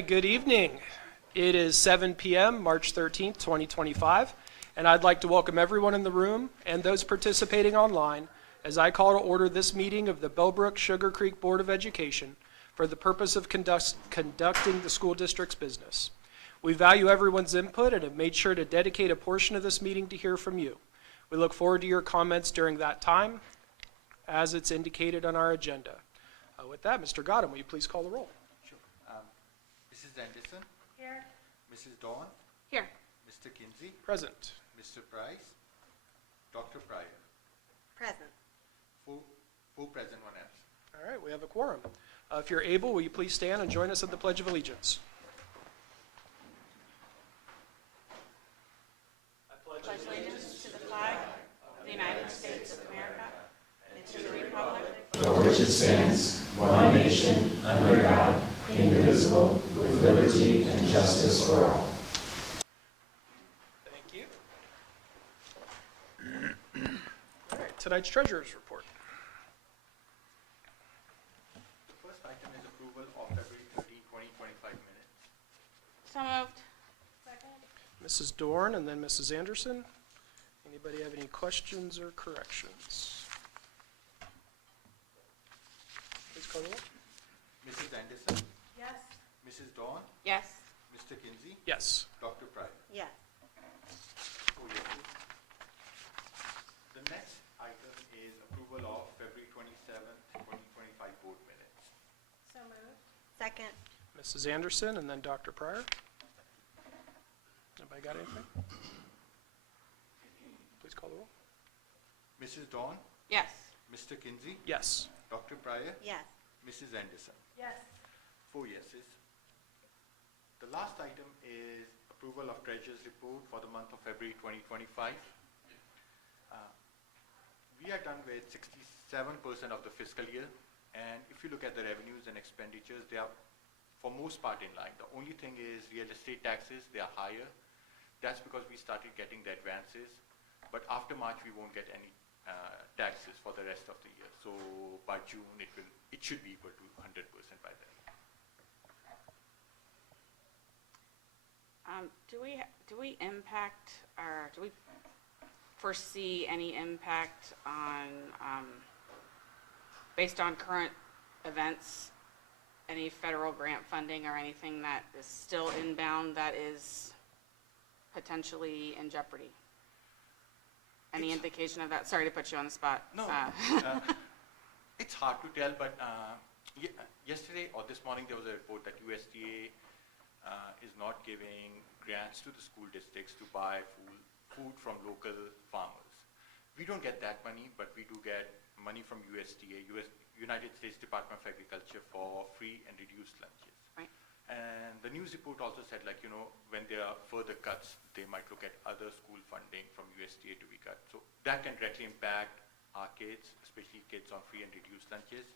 right, good evening. It is 7 p.m., March 13th, 2025, and I'd like to welcome everyone in the room and those participating online as I call to order this meeting of the Bellbrook-Sugarcreek Board of Education for the purpose of conducting the school district's business. We value everyone's input and have made sure to dedicate a portion of this meeting to hear from you. We look forward to your comments during that time as it's indicated on our agenda. With that, Mr. Godden, will you please call the roll? Sure. Mrs. Anderson? Here. Mrs. Dawn? Here. Mr. Kinsey? Present. Mr. Price? Dr. Pryor? Present. Four present, one absent. All right, we have a quorum. If you're able, will you please stand and join us at the Pledge of Allegiance? Pledge allegiance to the flag of the United States of America and to the republic for which it stands, one nation, under God, indivisible, with liberty and justice for all. Thank you. All right, tonight's treasurer's report. The first item is approval of February 13, 2025 minutes. So moved. Second. Mrs. Dorn and then Mrs. Anderson. Anybody have any questions or corrections? Please call the roll. Mrs. Anderson? Yes. Mrs. Dawn? Yes. Mr. Kinsey? Yes. Dr. Pryor? Yes. Oh, yes. The next item is approval of February 27th, 2025 board minutes. So moved. Second. Mrs. Anderson and then Dr. Pryor. Anybody got anything? Please call the roll. Mrs. Dawn? Yes. Mr. Kinsey? Yes. Dr. Pryor? Yes. Mrs. Anderson? Yes. 4 yeses. The last item is approval of treasurer's report for the month of February 2025. We are done with 67% of the fiscal year, and if you look at the revenues and expenditures, they are for most part in line. The only thing is real estate taxes, they are higher. That's because we started getting the advances, but after March we won't get any taxes for the rest of the year. So by June it should be equal to 100% by then. Do we foresee any impact on, based on current events, any federal grant funding or anything that is still inbound that is potentially in jeopardy? Any indication of that? Sorry to put you on the spot. No, it's hard to tell, but yesterday or this morning there was a report that USDA is not giving grants to the school districts to buy food from local farmers. We don't get that money, but we do get money from USDA, United States Department of Agriculture, for free and reduced lunches. Right. And the news report also said, like, when there are further cuts, they might look at other school funding from USDA to be cut. So that can directly impact our kids, especially kids on free and reduced lunches.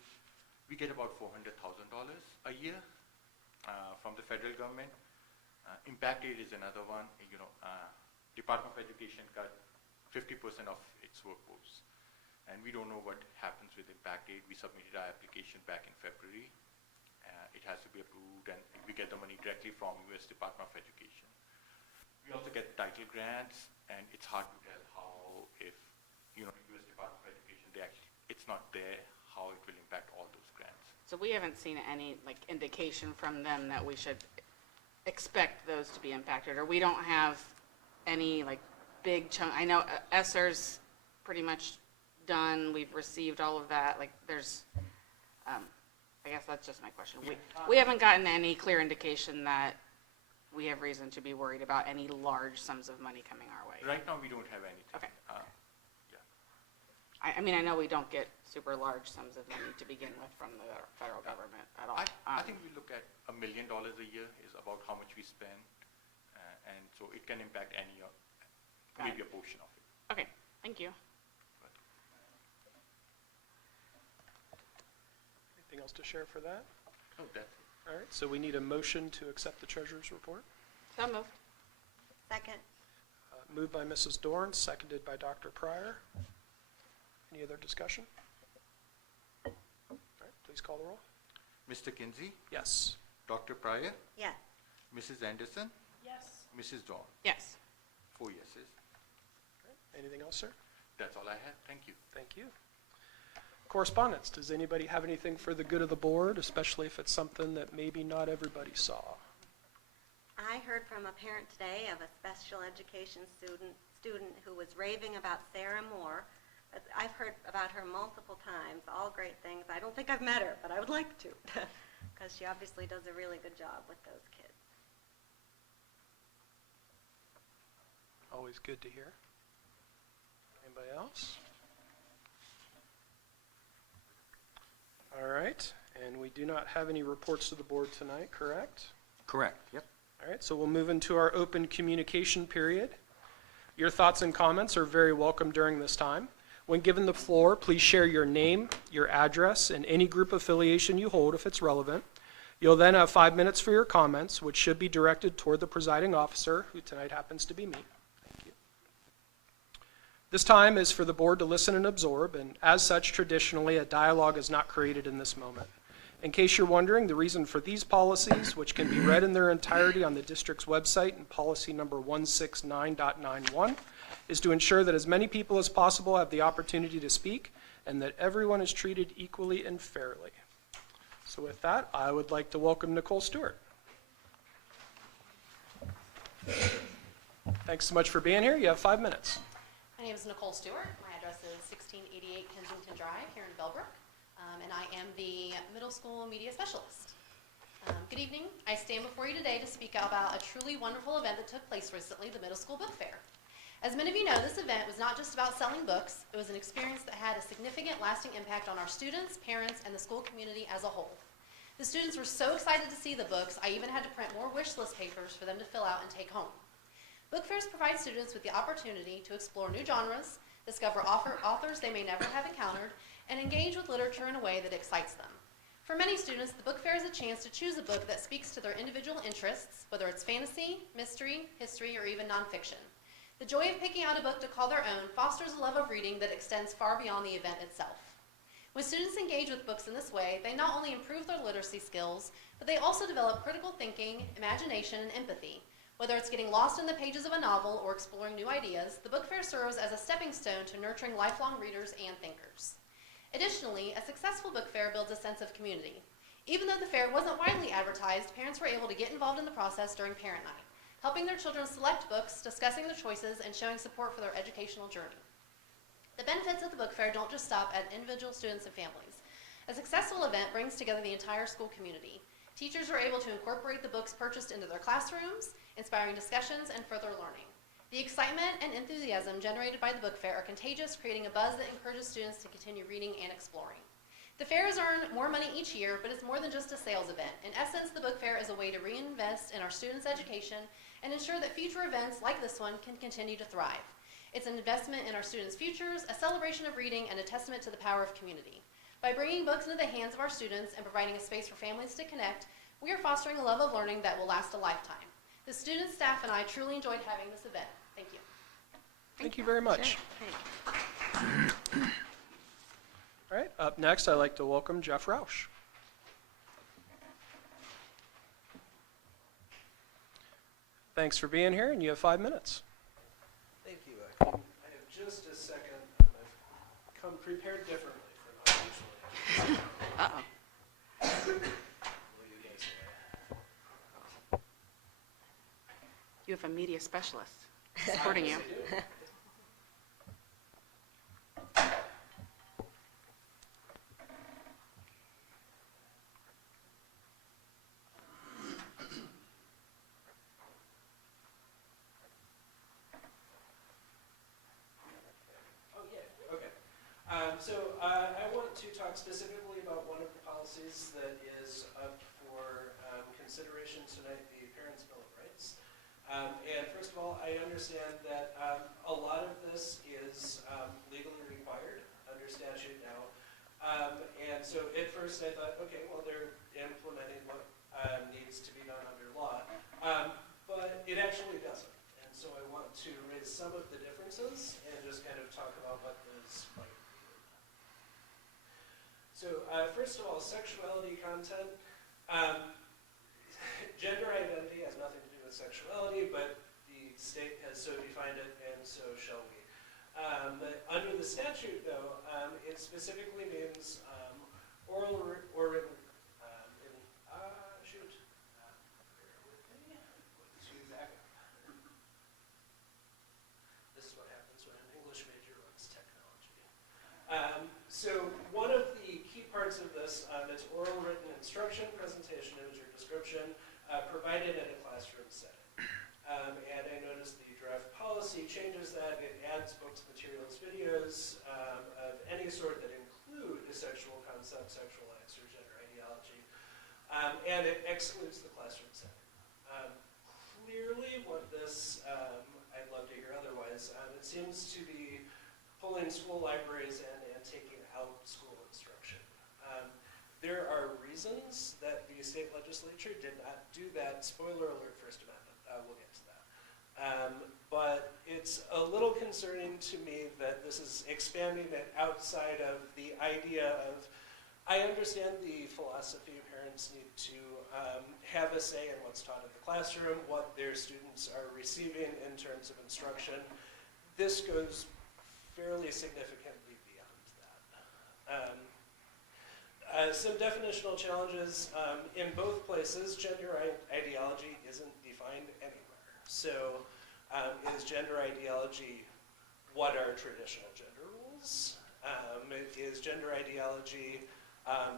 We get about $400,000 a year from the federal government. Impact aid is another one. Department of Education cut 50% of its workforce. And we don't know what happens with impact aid. We submitted our application back in February. It has to be approved, and we get the money directly from U.S. Department of Education. We also get title grants, and it's hard to tell how, if U.S. Department of Education, it's not there, how it will impact all those grants. So we haven't seen any indication from them that we should expect those to be impacted, or we don't have any big chunk. I know ESSER's pretty much done. We've received all of that. I guess that's just my question. We haven't gotten any clear indication that we have reason to be worried about any large sums of money coming our way. Right now, we don't have anything. Okay. Yeah. I mean, I know we don't get super large sums of money to begin with from the federal government at all. I think we look at $1 million a year is about how much we spend, and so it can impact any maybe a portion of it. Okay, thank you. Anything else to share for that? Oh, that's it. All right, so we need a motion to accept the treasurer's report. So moved. Second. Moved by Mrs. Dorn, seconded by Dr. Pryor. Any other discussion? All right, please call the roll. Mr. Kinsey, Yes. Dr. Pryor, Yes. Mrs. Anderson, Yes. Mrs. Dawn. Yes. 4 yeses. Anything else, sir? That's all I have. Thank you. Thank you. Correspondence. Does anybody have anything for the good of the board, especially if it's something that maybe not everybody saw? I heard from a parent today of a special education student who was raving about Sarah Moore. I've heard about her multiple times, all great things. I don't think I've met her, but I would like to, because she obviously does a really good job with those kids. Always good to hear. Anybody else? All right, and we do not have any reports to the board tonight, correct? Correct. Yep. All right, so we'll move into our open communication period. Your thoughts and comments are very welcome during this time. When given the floor, please share your name, your address, and any group affiliation you hold if it's relevant. You'll then have 5 minutes for your comments, which should be directed toward the presiding officer, who tonight happens to be me. Thank you. This time is for the board to listen and absorb, and as such, traditionally, a dialogue is not created in this moment. In case you're wondering, the reason for these policies, which can be read in their entirety on the district's website in policy number 169.91, is to ensure that as many people as possible have the opportunity to speak and that everyone is treated equally and fairly. So with that, I would like to welcome Nicole Stewart. Thanks so much for being here. You have 5 minutes. My name is Nicole Stewart. My address is 1688 Kensington Drive here in Bellbrook, and I am the middle school media specialist. Good evening. I stand before you today to speak about a truly wonderful event that took place recently, the Middle School Book Fair. As many of you know, this event was not just about selling books. It was an experience that had a significant lasting impact on our students, parents, and the school community as a whole. The students were so excited to see the books, I even had to print more wish list papers for them to fill out and take home. Book fairs provide students with the opportunity to explore new genres, discover authors they may never have encountered, and engage with literature in a way that excites them. For many students, the book fair is a chance to choose a book that speaks to their individual interests, whether it's fantasy, mystery, history, or even nonfiction. The joy of picking out a book to call their own fosters a love of reading that extends far beyond the event itself. When students engage with books in this way, they not only improve their literacy skills, but they also develop critical thinking, imagination, and empathy. Whether it's getting lost in the pages of a novel or exploring new ideas, the book fair serves as a stepping stone to nurturing lifelong readers and thinkers. Additionally, a successful book fair builds a sense of community. Even though the fair wasn't widely advertised, parents were able to get involved in the process during parent night, helping their children select books, discussing their choices, and showing support for their educational journey. The benefits of the book fair don't just stop at individual students and families. A successful event brings together the entire school community. Teachers are able to incorporate the books purchased into their classrooms, inspiring discussions and further learning. The excitement and enthusiasm generated by the book fair are contagious, creating a buzz that encourages students to continue reading and exploring. The fair has earned more money each year, but it's more than just a sales event. In essence, the book fair is a way to reinvest in our students' education and ensure that future events like this one can continue to thrive. It's an investment in our students' futures, a celebration of reading, and a testament to the power of community. By bringing books into the hands of our students and providing a space for families to connect, we are fostering a love of learning that will last a lifetime. The students, staff, and I truly enjoyed having this event. Thank you. Thank you very much. Sure. Thanks. All right, up next, I'd like to welcome Jeff Rausch. Thanks for being here, and you have 5 minutes. Thank you. I have just a second. I've come prepared differently from usually. Uh-oh. What do you guys say? You have a media specialist supporting you. Okay. I want to talk specifically about one of the policies that is up for consideration tonight, the Parents' Bill of Rights. And first of all, I understand that a lot of this is legally required under statute now. And so at first I thought, okay, well, they're implementing what needs to be done under law. But it actually doesn't. And so I want to raise some of the differences and just kind of talk about what those might be. So first of all, sexuality content. gender identity has nothing to do with sexuality, but the state has so defined it, and so shall we. Under the statute, though, it specifically means oral or written. Bear with me. To back up. This is what happens when an English major runs technology. So one of the key parts of this is oral written instruction, presentation, image, or description provided in a classroom setting. And I noticed the draft policy changes that. It adds books, materials, videos of any sort that include a sexual concept, sexual acts, or gender ideology. And it excludes the classroom setting. Clearly what this, I'd love to hear otherwise, it seems to be pulling school libraries in and taking out school instruction. There are reasons that the state legislature did not do that. Spoiler alert, First Amendment. We'll get to that. But it's a little concerning to me that this is expanding it outside of the idea of, I understand the philosophy parents need to have a say in what's taught in the classroom, what their students are receiving in terms of instruction. This goes fairly significantly beyond that. Some definitional challenges in both places. Gender ideology isn't defined anywhere. So is gender ideology what are traditional gender roles? Is gender ideology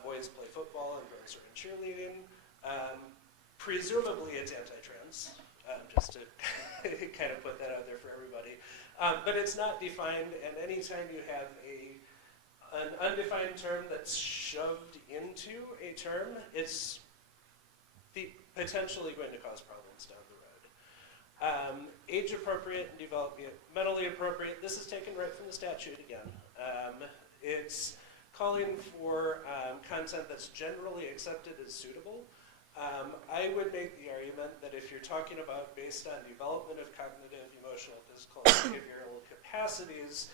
boys play football and girls are in cheerleading? Presumably it's anti-trans, just to kind of put that out there for everybody. But it's not defined, and anytime you have an undefined term that's shoved into a term, it's potentially going to cause problems down the road. Age appropriate and developmentally appropriate, this is taken right from the statute again. It's calling for content that's generally accepted as suitable. I would make the argument that if you're talking about based on development of cognitive, emotional, physical, and behavioral capacities,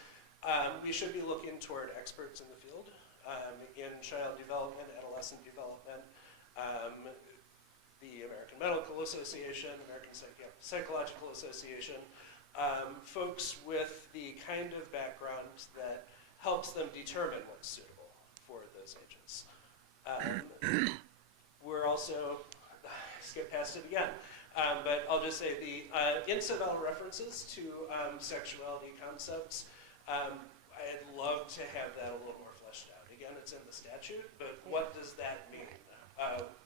we should be looking toward experts in the field in child development, adolescent development, the American Medical Association, American Psychological Association, folks with the kind of background that helps them determine what's suitable for those ages. We're also, skip past it again, but I'll just say the incidental references to sexuality concepts, I'd love to have that a little more fleshed out. Again, it's in the statute, but what does that mean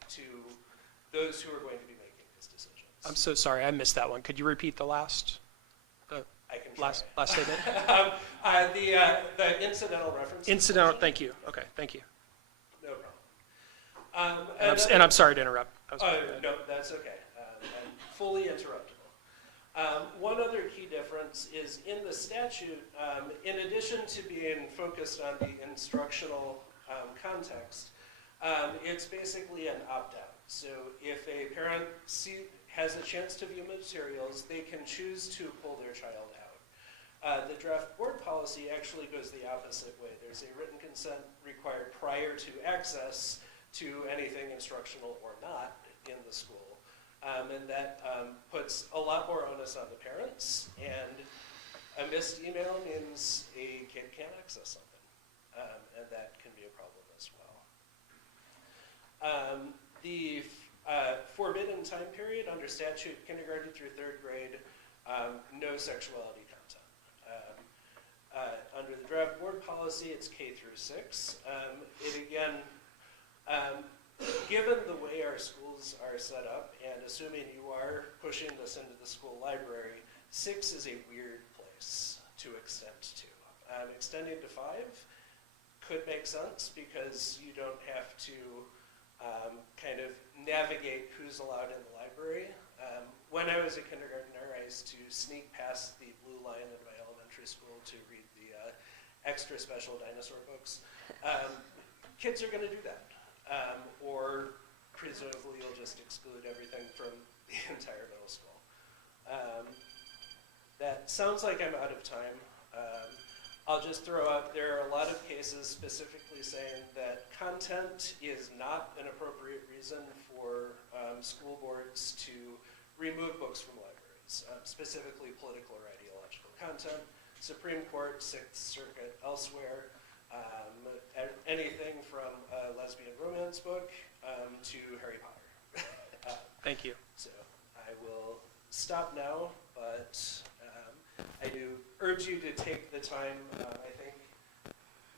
to those who are going to be making these decisions? I'm so sorry, I missed that one. Could you repeat the last statement? The incidental references. Incidental, thank you. Okay, thank you. No problem. And I'm sorry to interrupt. No, that's okay. I'm fully interruptible. One other key difference is in the statute, in addition to being focused on the instructional context, it's basically an opt-out. So if a parent has a chance to view materials, they can choose to pull their child out. The draft board policy actually goes the opposite way. There's a written consent required prior to access to anything instructional or not in the school. And that puts a lot more onus on the parents, and a missed email means a kid can't access something, and that can be a problem as well. The forbidden time period under statute, kindergarten through third grade, no sexuality content. Under the draft board policy, it's K through 6. Given the way our schools are set up, and assuming you are pushing this into the school library, 6 is a weird place to extend to. Extending to 5 could make sense because you don't have to kind of navigate who's allowed in the library. When I was a kindergartner, I used to sneak past the blue line in my elementary school to read the extra special dinosaur books. Kids are going to do that. Or presumably you'll just exclude everything from the entire middle school. That sounds like I'm out of time. I'll just throw out, there are a lot of cases specifically saying that content is not an appropriate reason for school boards is to remove books from libraries, specifically political or ideological content. Supreme Court, Sixth Circuit, elsewhere, anything from a lesbian romance book to Harry Potter. Thank you. So I will stop now, but I do urge you to take the time. I think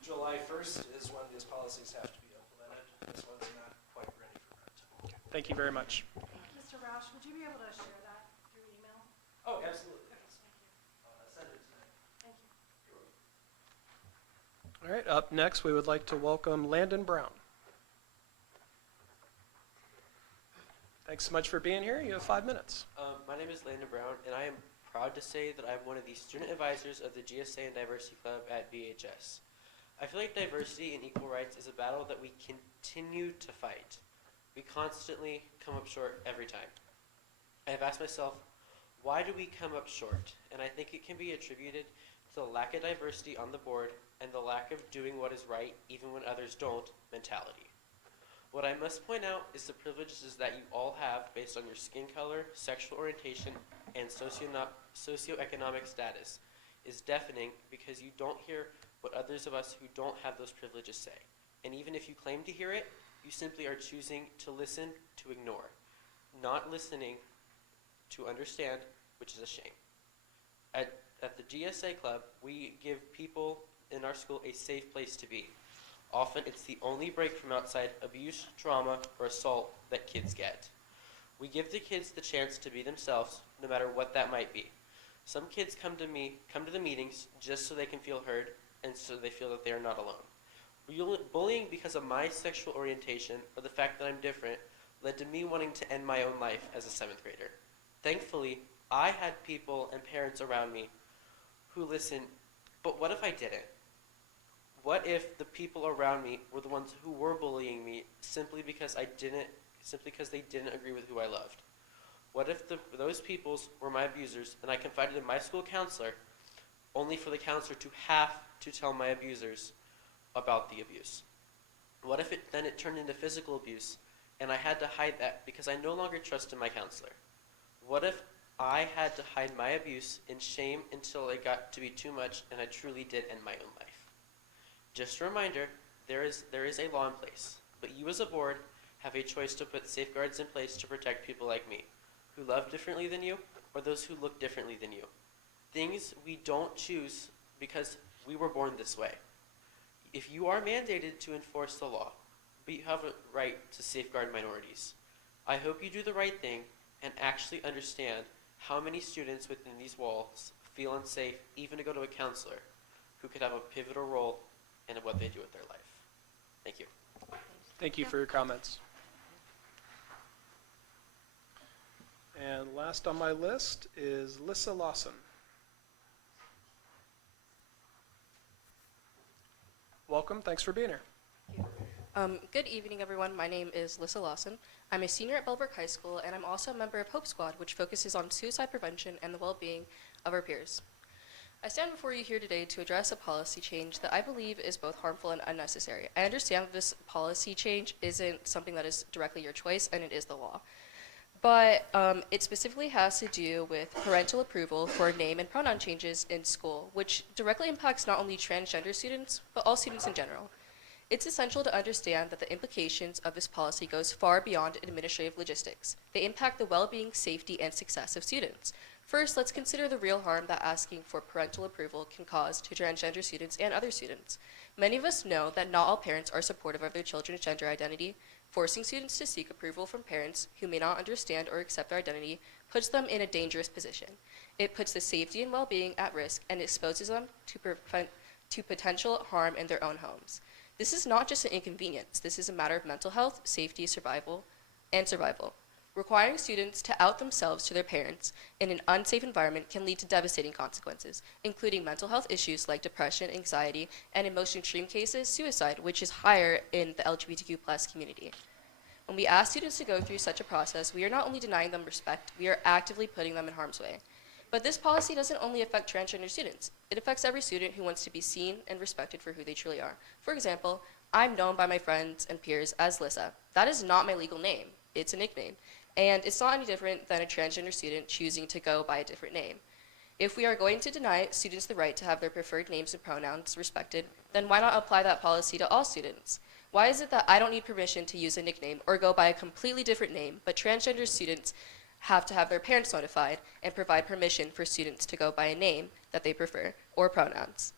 July 1st is when these policies have to be implemented. This one's not quite ready for print. Thank you very much. Mr. Roush, would you be able to share that through email? Oh, absolutely. Okay, thank you. Send it tonight. Thank you. All right, up next, we would like to welcome Landon Brown. Thanks so much for being here. You have 5 minutes. My name is Landon Brown, and I am proud to say that I'm one of the student advisors of the GSA and Diversity Club at BHS. I feel like diversity and equal rights is a battle that we continue to fight. We constantly come up short every time. I have asked myself, why do we come up short? And I think it can be attributed to the lack of diversity on the board and the lack of doing what is right even when others don't mentality. What I must point out is the privileges that you all have based on your skin color, sexual orientation, and socioeconomic status is deafening because you don't hear what others of us who don't have those privileges say. And even if you claim to hear it, you simply are choosing to listen to ignore, not listening to understand, which is a shame. At the GSA Club, we give people in our school a safe place to be. Often it's the only break from outside abuse, trauma, or assault that kids get. We give the kids the chance to be themselves, no matter what that might be. Some kids come to the meetings just so they can feel heard and so they feel that they are not alone. Bullying because of my sexual orientation or the fact that I'm different led to me wanting to end my own life as a 7th grader. Thankfully, I had people and parents around me who listened, but what if I didn't? What if the people around me were the ones who were bullying me simply because they didn't agree with who I loved? What if those peoples were my abusers and I confided in my school counselor only for the counselor to have to tell my abusers about the abuse? What if it turned into physical abuse and I had to hide that because I no longer trusted my counselor? What if I had to hide my abuse in shame until it got to be too much and I truly did end my own life? Just a reminder, there is a law in place, but you as a board have a choice to put safeguards in place to protect people like me, who love differently than you, or those who look differently than you. Things we don't choose because we were born this way. If you are mandated to enforce the law, but you have a right to safeguard minorities, I hope you do the right thing and actually understand how many students within these walls feel unsafe even to go to a counselor who could have a pivotal role in what they do with their life. Thank you. Thank you for your comments. And last on my list is Lissa Lawson. Welcome, thanks for being here. Good evening, everyone. My name is Lissa Lawson. I'm a senior at Bellbrook High School, and I'm also a member of Hope Squad, which focuses on suicide prevention and the well-being of our peers. I stand before you here today to address a policy change that I believe is both harmful and unnecessary. I understand that this policy change isn't something that is directly your choice, and it is the law. But it specifically has to do with parental approval for name and pronoun changes in school, which directly impacts not only transgender students, but all students in general. It's essential to understand that the implications of this policy goes far beyond administrative logistics. They impact the well-being, safety, and success of students. First, let's consider the real harm that asking for parental approval can cause to transgender students and other students. Many of us know that not all parents are supportive of their children's gender identity. Forcing students to seek approval from parents who may not understand or accept their identity puts them in a dangerous position. It puts the safety and well-being at risk and exposes them to potential harm in their own homes. This is not just an inconvenience. This is a matter of mental health, safety, survival. Requiring students to out themselves to their parents in an unsafe environment can lead to devastating consequences, including mental health issues like depression, anxiety, and in most extreme cases, suicide, which is higher in the LGBTQ+ community. When we ask students to go through such a process, we are not only denying them respect, we are actively putting them in harm's way. But this policy doesn't only affect transgender students. It affects every student who wants to be seen and respected for who they truly are. For example, I'm known by my friends and peers as Lissa. That is not my legal name. It's a nickname. And it's not any different than a transgender student choosing to go by a different name. If we are going to deny students the right to have their preferred names and pronouns respected, then why not apply that policy to all students? Why is it that I don't need permission to use a nickname or go by a completely different name, but transgender students have to have their parents notified and provide permission for students to go by a name that they prefer or pronouns?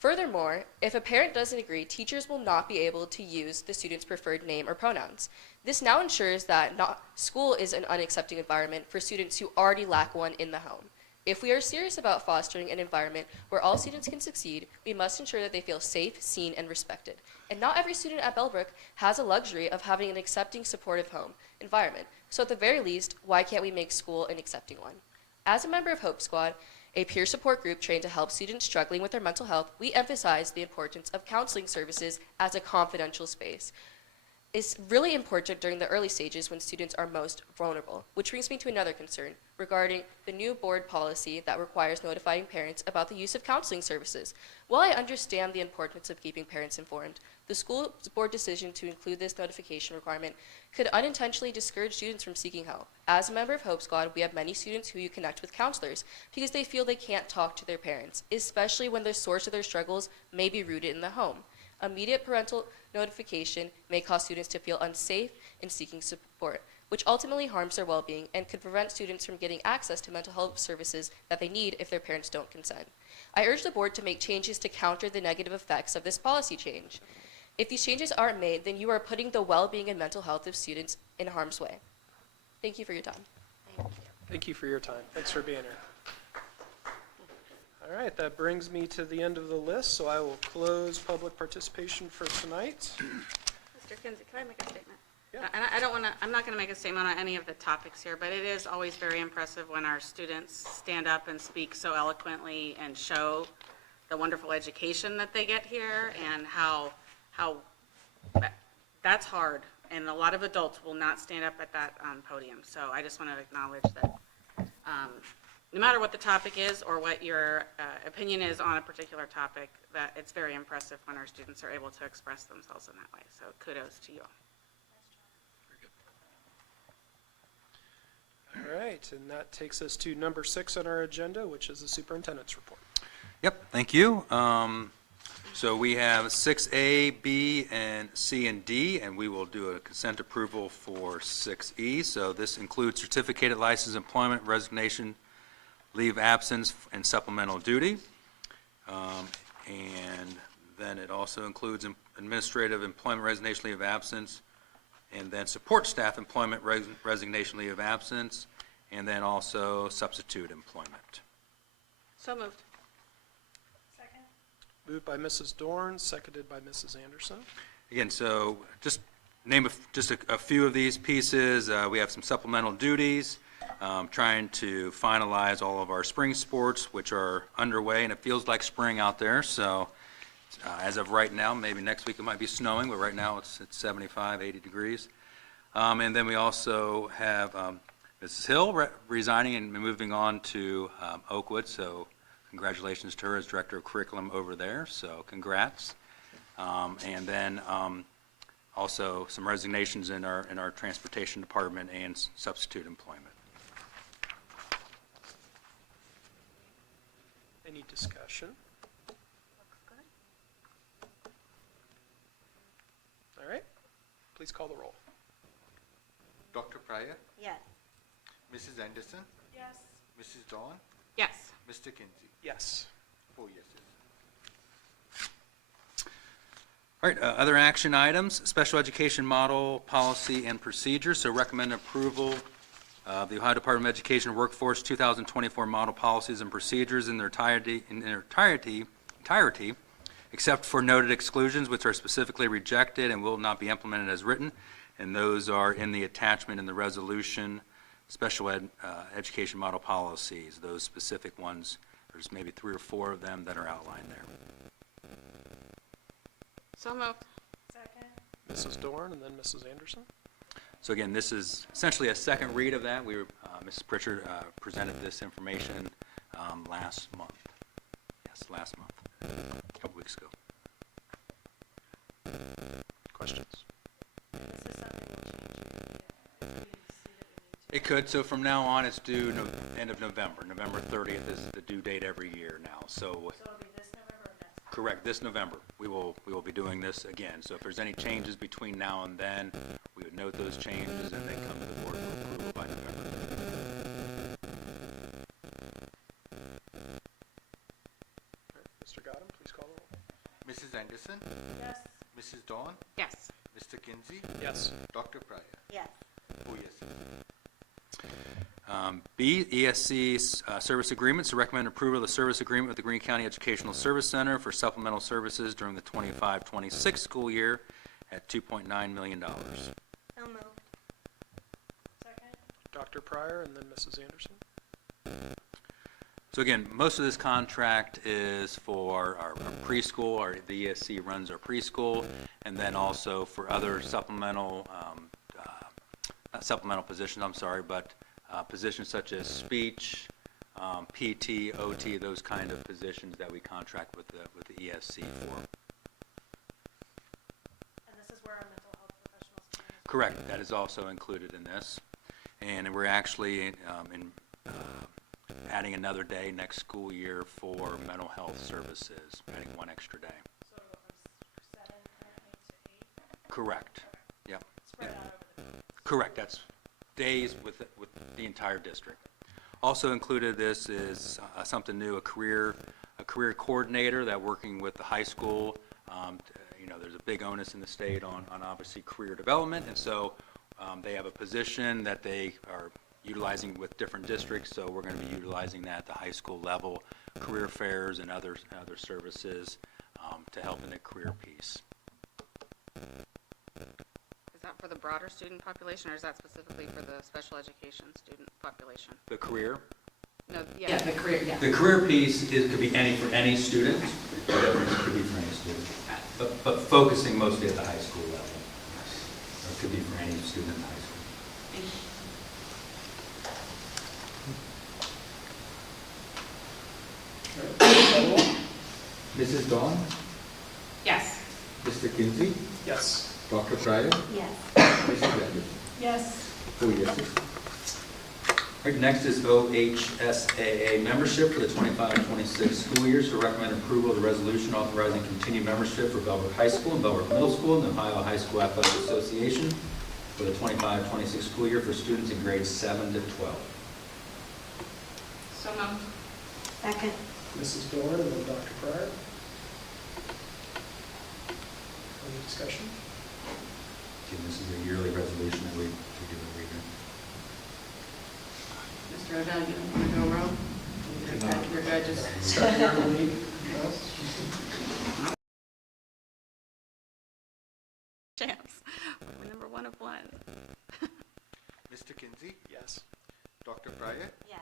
Furthermore, if a parent doesn't agree, teachers will not be able to use the student's preferred name or pronouns. This now ensures that school is an unaccepting environment for students who already lack one in the home. If we are serious about fostering an environment where all students can succeed, we must ensure that they feel safe, seen, and respected. And not every student at Bellbrook has a luxury of having an accepting, supportive home environment. So at the very least, why can't we make school an accepting one? As a member of Hope Squad, a peer support group trained to help students struggling with their mental health, we emphasize the importance of counseling services as a confidential space. It's really important during the early stages when students are most vulnerable, which brings me to another concern regarding the new board policy that requires notifying parents about the use of counseling services. While I understand the importance of keeping parents informed, the school board decision to include this notification requirement could unintentionally discourage students from seeking help. As a member of Hope Squad, we have many students who connect with counselors because they feel they can't talk to their parents, especially when the source of their struggles may be rooted in the home. Immediate parental notification may cause students to feel unsafe in seeking support, which ultimately harms their well-being and could prevent students from getting access to mental health services that they need if their parents don't consent. I urge the board to make changes to counter the negative effects of this policy change. If these changes aren't made, then you are putting the well-being and mental health of students in harm's way. Thank you for your time. Thank you for your time. Thanks for being here. All right, that brings me to the end of the list, so I will close public participation for tonight. Mr. Kinsey, can I make a statement? Yeah. And I'm not going to make a statement on any of the topics here, but it is always very impressive when our students stand up and speak so eloquently and show the wonderful education that they get here and how that's hard. And a lot of adults will not stand up at that podium. So I just want to acknowledge that no matter what the topic is or what your opinion is on a particular topic, that it's very impressive when our students are able to express themselves in that way. So kudos to you all. All right, and that takes us to number 6 on our agenda, which is the superintendent's report. Yep, thank you. So we have 6A, B, and C, and D, and we will do a consent approval for 6E. So this includes certificated license employment, resignation, leave absence, and supplemental duty. And then it also includes administrative employment, resignation, leave of absence, and then support staff employment, resignation, leave of absence, and then also substitute employment. So moved. Second? Moved by Mrs. Dorn, seconded by Mrs. Anderson. Again, so just name just a few of these pieces. We have some supplemental duties, trying to finalize all of our spring sports, which are underway, and it feels like spring out there. So as of right now, maybe next week it might be snowing, but right now it's 75, 80 degrees. And then we also have Mrs. Hill resigning and moving on to Oakwood. So congratulations to her as Director of Curriculum over there. So congrats. And then also some resignations in our transportation department and substitute employment. Any discussion? Looks good. All right, please call the roll. Dr. Pryor, Yes. Mrs. Anderson, Yes. Mrs. Dawn, Yes. Mr. Kinsey. Yes. 4 yeses. All right, other action items, special education model, policy, and procedure. So recommend approval of the Ohio Department of Education Workforce 2024 model policies and procedures in their entirety, except for noted exclusions, which are specifically rejected and will not be implemented as written. And those are in the attachment in the resolution, special education model policies, those specific ones. There's maybe 3 or 4 of them that are outlined there. So moved. Second? Mrs. Dorn and then Mrs. Anderson. So again, this is essentially a second read of that. We were, Mrs. Pritchard presented this information last month. Yes, last month, a couple weeks ago. Questions? This is something we'll change. If we see that we need It could, so from now on, it's due end of November. November 30th is the due date every year now, so. So it'll be this November or next? Correct, this November. We will be doing this again. So if there's any changes between now and then, we would note those changes and they come to the board for approval by November. Mr. Godum, please call the roll. Mrs. Anderson, Yes. Mrs. Dawn, Yes. Mr. Kinsey, Yes. Dr. Pryor. Yes. 4 yeses. B, ESC service agreements. To recommend approval of the service agreement with the Greene County Educational Service Center for supplemental services during the 25-26 school year at $2.9 million. So moved. Second? Dr. Pryor and then Mrs. Anderson. So again, most of this contract is for our preschool. The ESC runs our preschool, and then also for other supplemental, not supplemental positions, I'm sorry, but positions such as speech, PT, OT, those kind of positions that we contract with the ESC for. And this is where our mental health professionals come in. Correct. That is also included in this, and we're actually adding another day next school year for mental health services, adding one extra day. So it'll go from 7 currently to 8, Correct. Yep. spread out over the days. Correct. That's days with the entire district. Also included this is something new, a career coordinator that working with the high school. There's a big onus in the state on obviously career development, and so they have a position that they are utilizing with different districts, so we're going to be utilizing that at the high school level, career fairs and other services to help in the career piece. Is that for the broader student population, or is that specifically for the special education student population? The career? No, Yeah, the career, yeah. The career piece could be for any student. It could be for any student, but focusing mostly at the high school level. Yes. Or it could be for any student in high school. Thank you. Mrs. Dawn, Yes. Mr. Kinsey, Yes. Dr. Pryor, Yes. Mrs. Anderson. Yes. 4 yeses. All right, next is OHSAA membership for the 25-26 school year. So recommend approval of the resolution authorizing continued membership for Bellbrook High School and Bellbrook Middle School and the Ohio High School Athletic Association for the 25-26 school year for students in grades 7 to 12. So moved. Second. Mrs. Dorn and then Dr. Pryor. Any discussion? Again, this is a yearly resolution that we do every year. Mr. O'Dell, you don't want to go row? You're good, just. Start your lead. Champs. We're number 1 of 1. Mr. Kinsey, Yes. Dr. Pryor, Yes.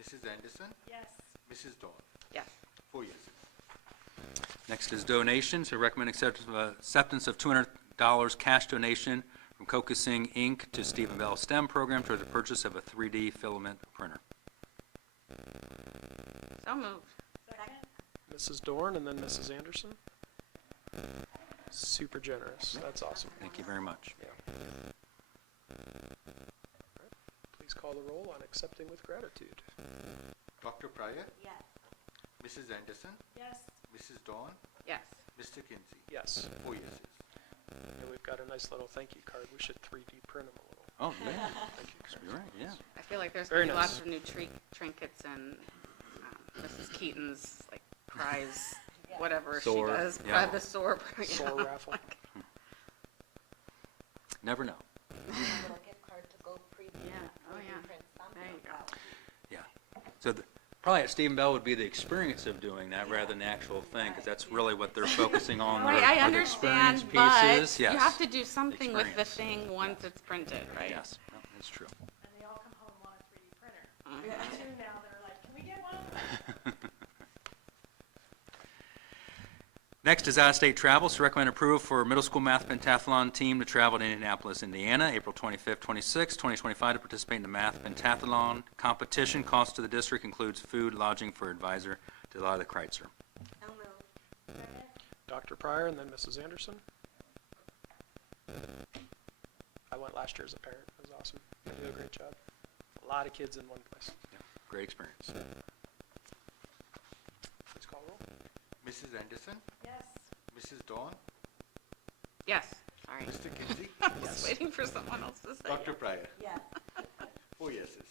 Mrs. Anderson, Yes. Mrs. Dawn. Yes. 4 yeses. Next is donations. So recommend acceptance of $200 cash donation from Focusing Inc. to Stephen Bell STEM program toward the purchase of a 3D filament printer. So moved. Second? Mrs. Dorn and then Mrs. Anderson. Super generous. That's awesome. Thank you very much. Yeah. Please call the roll on accepting with gratitude. Dr. Pryor, Yes. Mrs. Anderson, Yes. Mrs. Dawn, Yes. Mr. Kinsey. Yes. 4 yeses. And we've got a nice little thank you card. We should 3D print them a little. Oh, yeah. Thank you. You're right, yeah. I feel like there's Very going to be nice. lots of new trinkets and Mrs. Keaton's like prize, whatever Sword, she does. yeah. The sword. Sword raffle. Never know. Little gift card to go preview. Yeah. Oh, yeah. Print something. There you go. Yeah. So probably at Stephen Bell would be the experience of doing that rather than the actual thing, because that's really what they're focusing on. Right, are I the understand, experience but pieces. Yes. you have to do something with the Experience. thing once it's printed, right? Yes, no, that's true. And they all come home and want a 3D printer. Mhm. We have 2 now that are like, can we get one? Next is out-of-state travel. So recommend approval for middle school math pentathlon team to travel to Indianapolis, Indiana, April 25th, 26th, 2025 to participate in the math pentathlon competition. Cost to the district includes food, lodging for advisor Delilah Kreitzer. So moved. Second? Dr. Pryor and then Mrs. Anderson. I went last year as a parent. It was awesome. You did a great job. A lot of kids in one place. Great experience. Please call roll. Mrs. Anderson, Yes. Mrs. Dawn, Yes, sorry. Mr. Kinsey, I was waiting for someone else to say. Dr. Pryor. Yes. 4 yeses.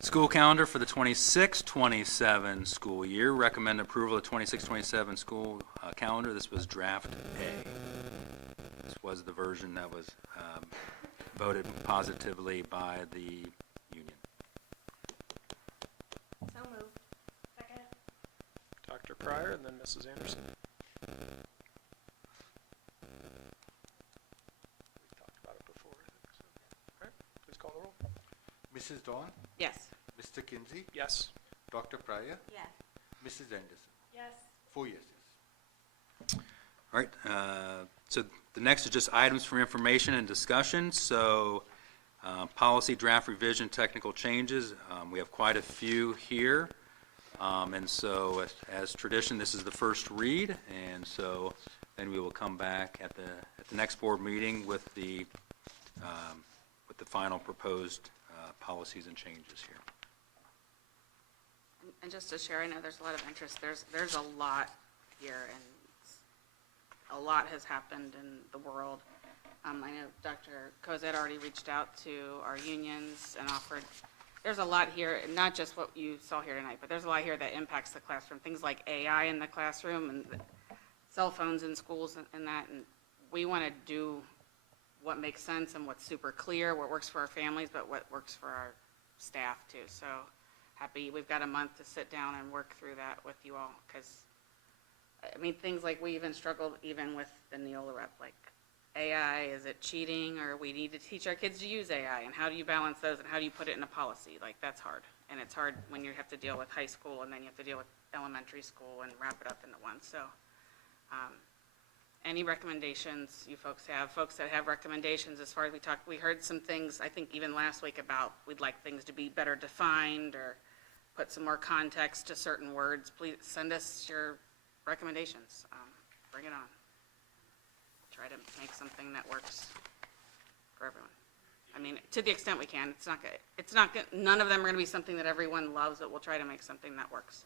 School calendar for the 26-27 school year. Recommend approval of 26-27 school calendar. This was draft A. This was the version that was voted positively by the union. So moved. Second. Dr. Pryor and then Mrs. Anderson. We've talked about it before, I think so. All right, please call the roll. Mrs. Dawn, Yes. Mr. Kinsey, Yes. Dr. Pryor, Yes. Mrs. Anderson. Yes. 4 yeses. All right, so the next is just items for information and discussion. So policy draft revision, technical changes. We have quite a few here. And so as tradition, this is the first read. And so then we will come back at the next board meeting with the final proposed policies and changes here. And just to share, I know there's a lot of interest. There's a lot here, and a lot has happened in the world. I know Dr. Cozette already reached out to our unions and offered, there's a lot here, not just what you saw here tonight, but there's a lot here that impacts the classroom. Things like AI in the classroom and cell phones in schools and that. And we want to do what makes sense and what's super clear, what works for our families, but what works for our staff too. So happy we've got a month to sit down and work through that with you all, because I mean, things like we even struggled even with the Neola rep, like AI, is it cheating, or we need to teach our kids to use AI, and how do you balance those, and how do you put it in a policy? Like, that's hard, and it's hard when you have to deal with high school, and then you have to deal with elementary school and wrap it up into one. So any recommendations you folks that have recommendations as far as we heard some things, I think even last week, about we'd like things to be better defined or put some more context to certain words. Please send us your recommendations. Bring it on. Try to make something that works for everyone. I mean, to the extent we can. It's not good. None of them are going to be something that everyone loves, but we'll try to make something that works.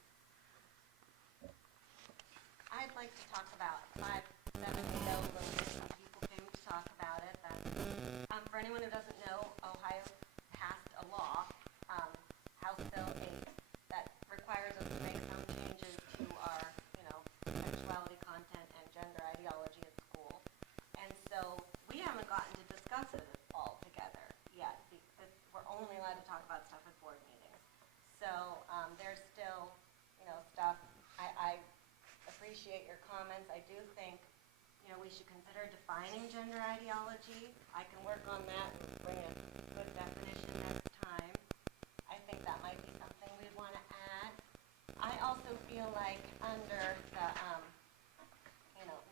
I'd like to talk about 570 Bellbrook. Some people came to talk about it. For anyone who doesn't know, Ohio passed a law, House Bill 8, that requires us to make some changes to our, sexuality content and gender ideology at school. And so we haven't gotten to discuss it all together yet, because we're only allowed to talk about stuff at board meetings. So there's still, stuff. I appreciate your comments. I do think, we should consider defining gender ideology. I can work on that and bring a good definition next time. I think that might be something we'd want to add. I also feel like under the,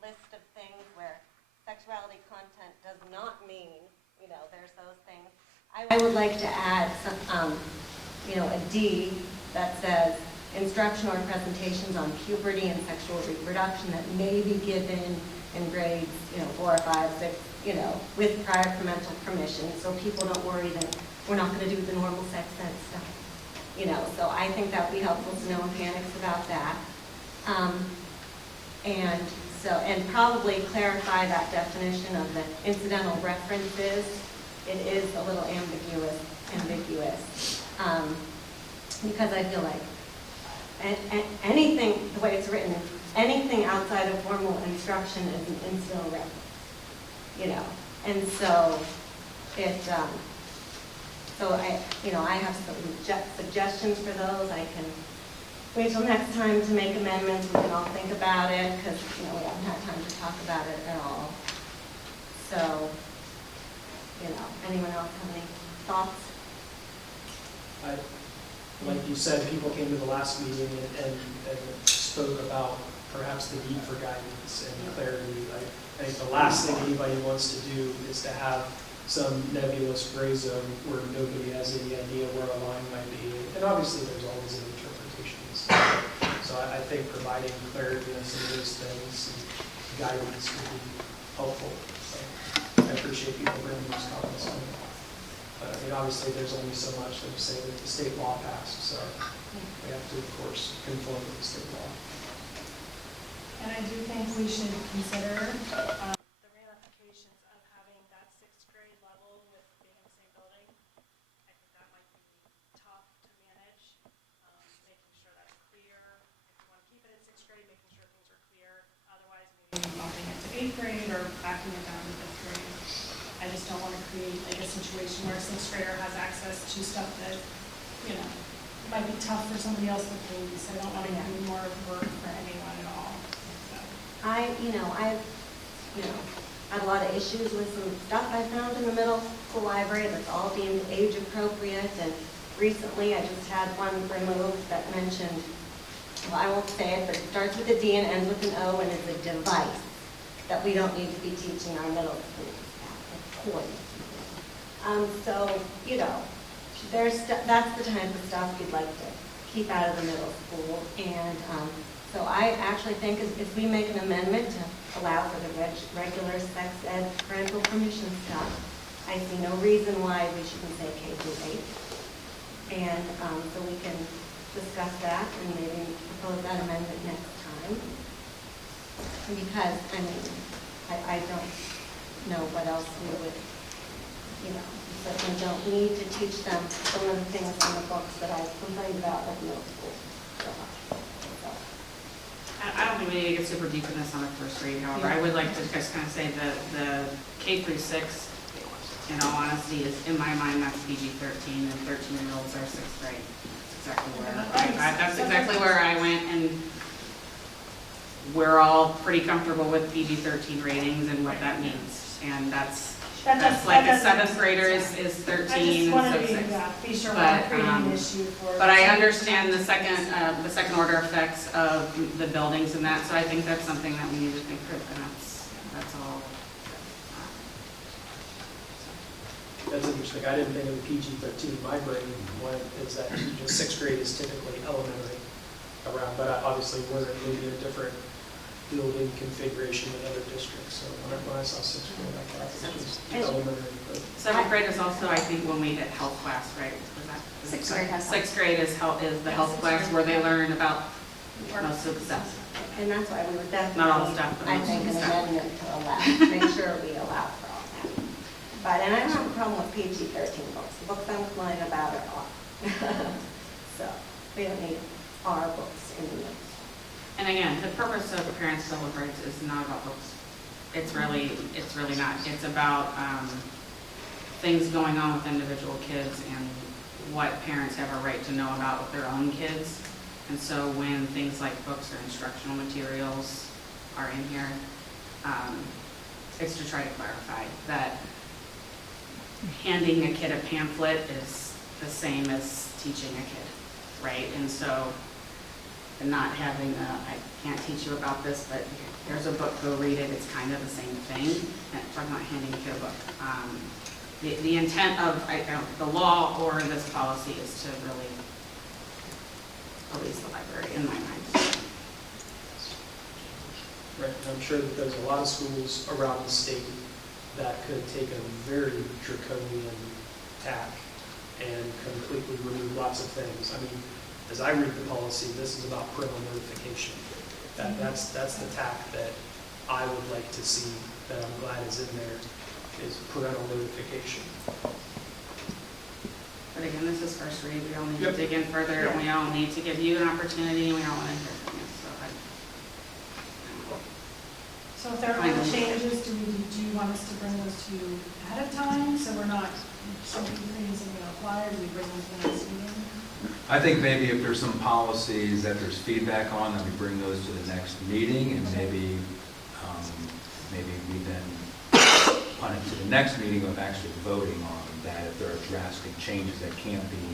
list of things where sexuality content does not mean, there's those things. I would like to add some, a D that says instruction or presentations on puberty and sexual reproduction that may be given in grades, 4 or 5, 6, with prior parental permission, so people don't worry that we're not going to do the normal sex ed stuff. So I think that would be helpful to know mechanics about that. And probably clarify that definition of the incidental references. It is a little ambiguous, because I feel like anything, the way it's written, anything outside of formal instruction is an incidental reference, and so it, I have some suggestions for those. I can wait till next time to make amendments. We can all think about it, because, we haven't had time to talk about it at all. So, anyone else have any thoughts? Like you said, people came to the last meeting and spoke about perhaps the need for guidance and clarity. I think the last thing anybody wants to do is to have some nebulous gray zone where nobody has any idea where a line might be. And obviously there's always an interpretation. So I think providing clarity on some of those things and guidance would be helpful. So I appreciate people bringing those comments on. But mean, obviously, there's only so much that we say that the state law passed, so we have to, of course, conform with the state law. And I do think we should consider the ramifications of having that sixth grade level with being in the same building. I think that might be tough to manage, making sure that's clear. If you want to keep it in sixth grade, making sure things are clear. Otherwise, maybe bumping it to eighth grade or backing it down to fifth grade. I just don't want to create like a situation where a sixth grader has access to stuff that, you know, might be tough for somebody else to police. I don't want to do more work for anyone at all. So. I've had a lot of issues with some stuff I found in the middle school library that's all deemed age appropriate. And recently, I just had one removed that mentioned, well, I won't say it, but it starts with a D and ends with an O and is a device that we don't need to be teaching our middle school staff. It's toys. So, you know, that's the type of stuff we'd like to keep out of the middle school. And so I actually think if we make an amendment to allow for the regular sex ed parental permission stuff, I see no reason why we shouldn't say K through 8. And so we can discuss that and maybe propose that amendment next time. Because, I mean, I don't know what else we would, you know, but we don't need to teach them some of the things in the books that I complained about at middle school. So, I don't think we need to get super deep in this on the first read, however, I would like to just kind of say that the K through 6, in all honesty, is, in my mind, that's PG-13, and 13-year-olds are sixth grade. That's exactly where I went, and we're all pretty comfortable with PG-13 ratings and what that means, and that's like a seventh grader is 13, and so 6. Be sure we're not creating an issue for. But I understand the second order effects of the buildings and that, so I think that's something that we need to think through, and that's all. That's interesting. I didn't think of the PG-13. My brain went is that just sixth grade is typically elementary around, but obviously we're in maybe a different building configuration than other districts. So when I saw sixth grade, I thought it was just elementary. But Seventh grade is also, I think, when we hit health class, right? Sixth grade has Sixth grade is the health class where they learn about most of the stuff. and that's why we would definitely, Not all the stuff, but I most think, of an the stuff. amendment to allow, make sure we allow for all that. But, and I don't have a problem with PG-13 books. The books I'm complaining about are off. So, we don't need our books in the middle. And again, the purpose of Parents' Bill of Rights is not about books. It's really not. It's about things going on with individual kids and what parents have a right to know about with their own kids. And so when things like books or instructional materials are in here, it's to try to clarify that handing a kid a pamphlet is the same as teaching a kid, right? And so not having I can't teach you about this, but here's a book, go read it, it's kind of the same thing. Talking about handing a kid a book. The intent of the law or this policy is to really police the library, in my mind. Right, and I'm sure that there's a lot of schools around the state that could take a very draconian tack and completely remove lots of things. I mean, as I read the policy, this is about parental notification. That's the tack that I would like to see, that I'm glad is in there, is parental notification. But again, this is first read, we all need to dig in further, and we all need to give you an opportunity, and we all want to hear from you, so So if there are other changes, do you want us to bring those to you ahead of time, so we're not creating something on a flyer, do we bring them to the next meeting? I think maybe if there's some policies that there's feedback on, that we bring those to the next meeting, and maybe we then punt it to the next meeting of actually voting on that if there are drastic changes that can't be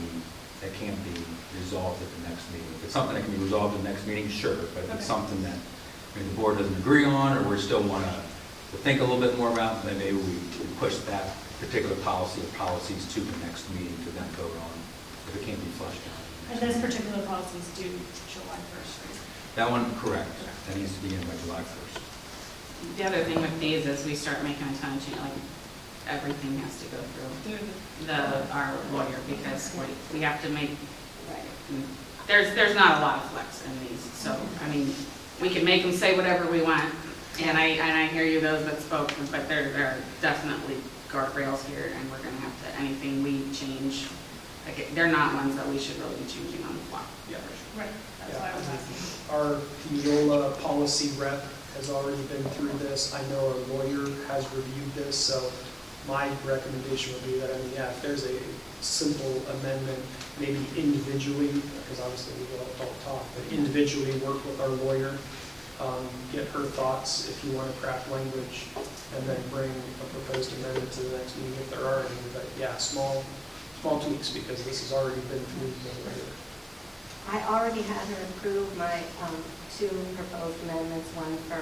resolved at the next meeting. If it's something that can be resolved at the next meeting, sure, but if it's something that maybe the board doesn't agree on, or we still want to think a little bit more about, then maybe we push that particular policy or policies to the next meeting to then vote on, if it can't be flushed out. And this particular policy is due July 1st, right? That one, correct. That needs to be in by July 1st. The other thing with these is we start making a ton of change, like everything has to go through our lawyer, because we have to make, there's not a lot of flex in these, so, I mean, we can make them say whatever we want, and I hear you, those that spoke, but there are definitely guardrails here, and we're gonna have to, anything we change, like, they're not ones that we should really be changing on the fly. Yeah. Right, that's why I was asking. Our Neola policy rep has already been through this. I know our lawyer has reviewed this, so my recommendation would be that, I mean, yeah, if there's a simple amendment, maybe individually, because obviously we don't talk, but individually work with our lawyer, get her thoughts if you want to craft language, and then bring a proposed amendment to the next meeting if there are any. But yeah, small tweaks, because this has already been through the lawyer. I already had her approve my two proposed amendments, one for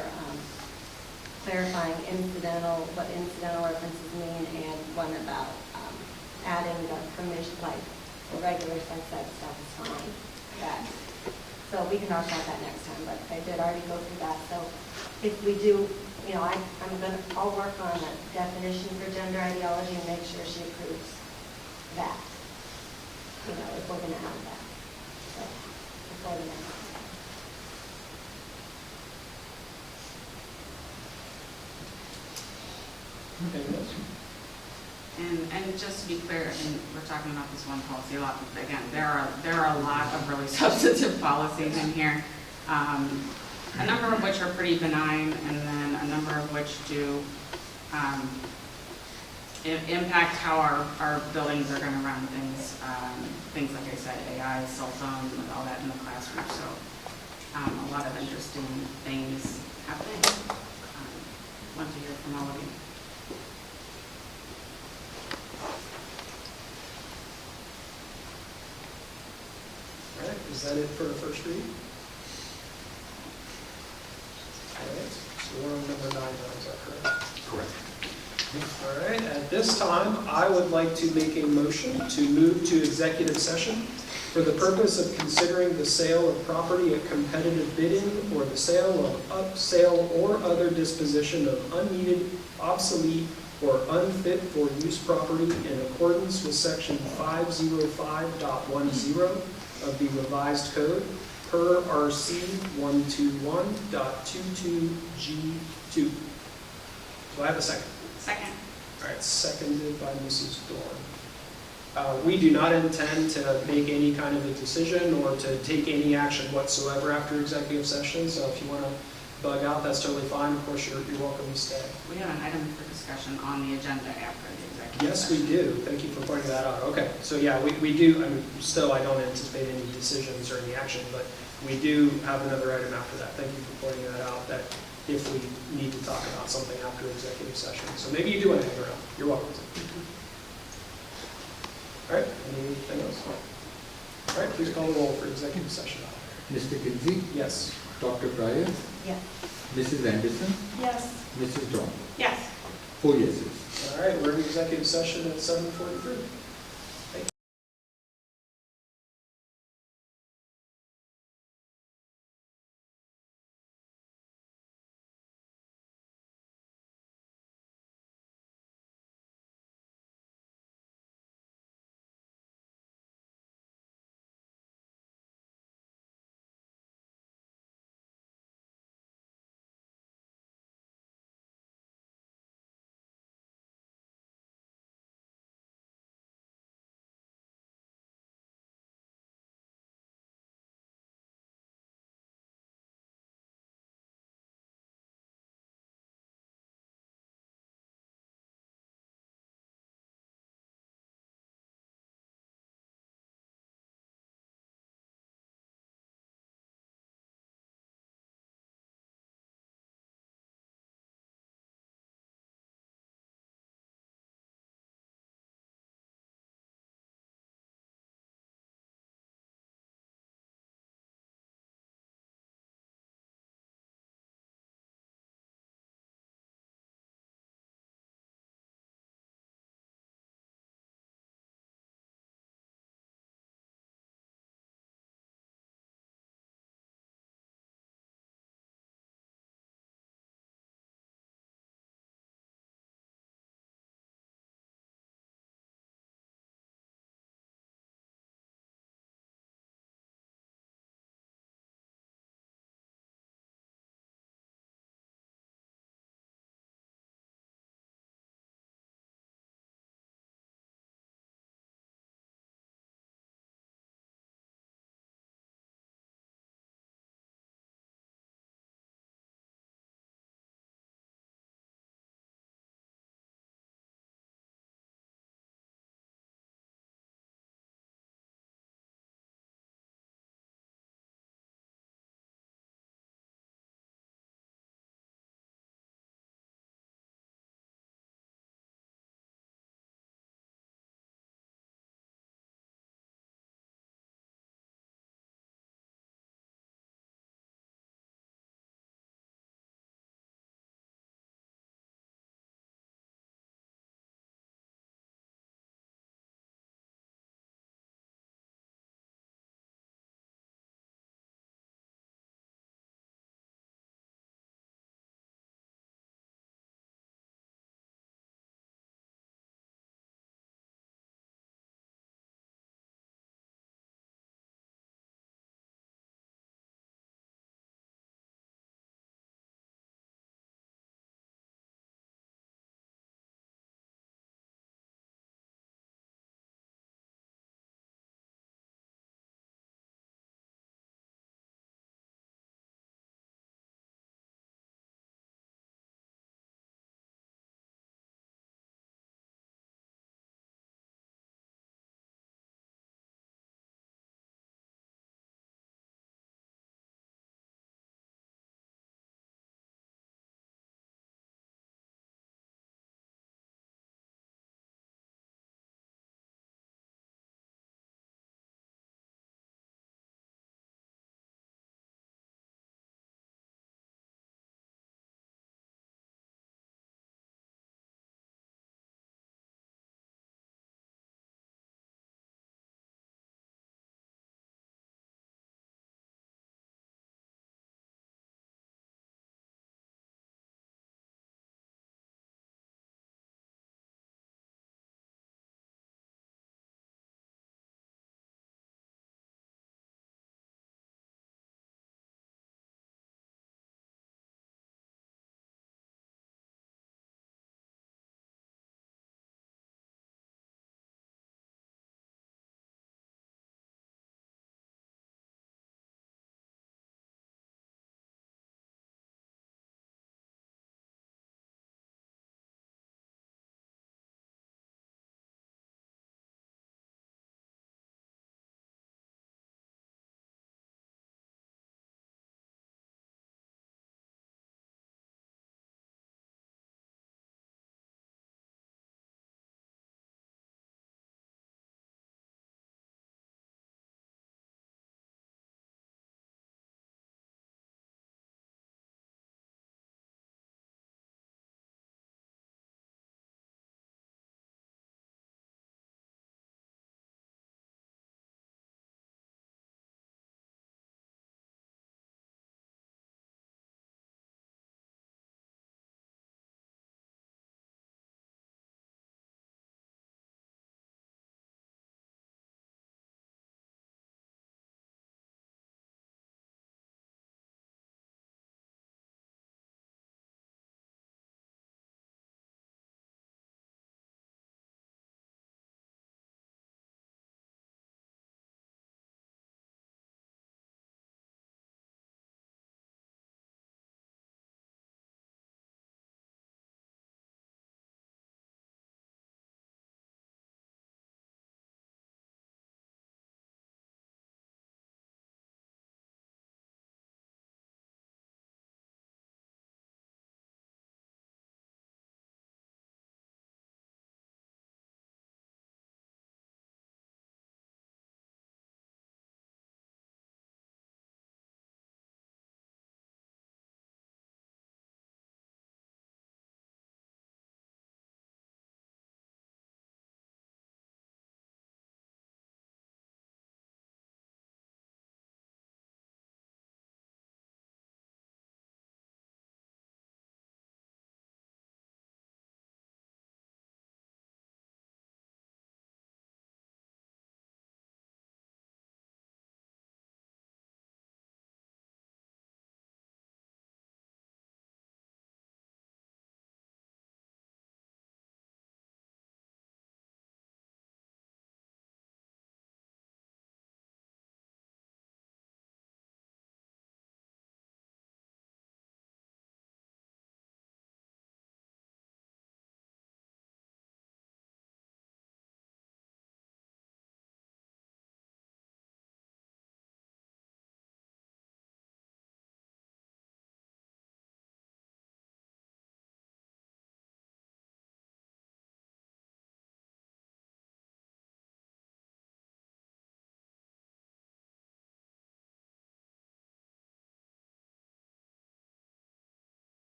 clarifying what incidental references mean, and one about adding the permission, like the regular sex ed stuff is fine. So we can talk about that next time, but I did already go through that. So if we do, I'll work on a definition for gender ideology and make sure she approves that, if we're gonna add that. So, before the next. Anything else? And just to be clear, and we're talking about this one policy a lot, but again, there are a lot of really substantive policies in here, a number of which are pretty benign, and then a number of which do impact how our buildings are going to run things. Things like I said, AI, cell phones, and all that in the classroom. So a lot of interesting things happening. Want to hear from all of you. All right, is that it for the first read? All right, so we're on number 9 now, is that correct? Correct. All right, at this time, I would like to make a motion to move to executive session for the purpose of considering the sale of property at competitive bidding, or the sale of sale or other disposition of unneeded, obsolete, or unfit for use property in accordance with section 505.10 of the revised code per RC 121.22G2. Do I have a second? Second. All right, seconded by Mrs. Dorn. We do not intend to make any kind of a decision or to take any action whatsoever after executive session, so if you want to bug out, that's totally fine. Of course, you're welcome to stay. We have an item for discussion on the agenda after the executive Yes, we session. do. Thank you for pointing that out. Okay, so yeah, we do, I mean, still, I don't anticipate any decisions or any action, but we do have another item after that. Thank you for pointing that out, that if we need to talk about something after executive session. So maybe you do want to hang around. You're welcome to. All right, anything else? All right, please call the roll for executive session. Mr. Kinsey, Yes. Dr. Pryor, Yes. Mrs. Anderson, Yes. Mrs. Dawn. Yes. 4 yeses. All right, we're in executive session at 7:43.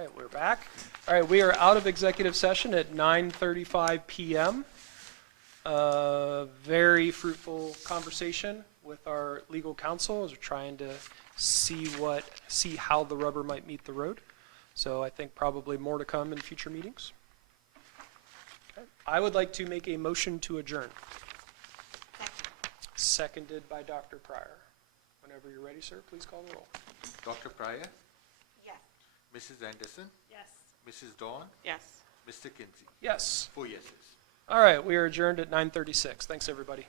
right, we're back. All right, we are out of executive session at 9:35 PM. Very fruitful conversation with our legal counsel as we're trying to see how the rubber might meet the road. So I think probably more to come in future meetings. Okay. I would like to make a motion to adjourn. Seconded by Dr. Pryor. Whenever you're ready, sir, please call the roll. Dr. Pryor, Yes. Mrs. Anderson, Yes. Mrs. Dawn, Yes. Mr. Kinsey. Yes. 4 yeses. All right, we are adjourned at 9:36. Thanks, everybody.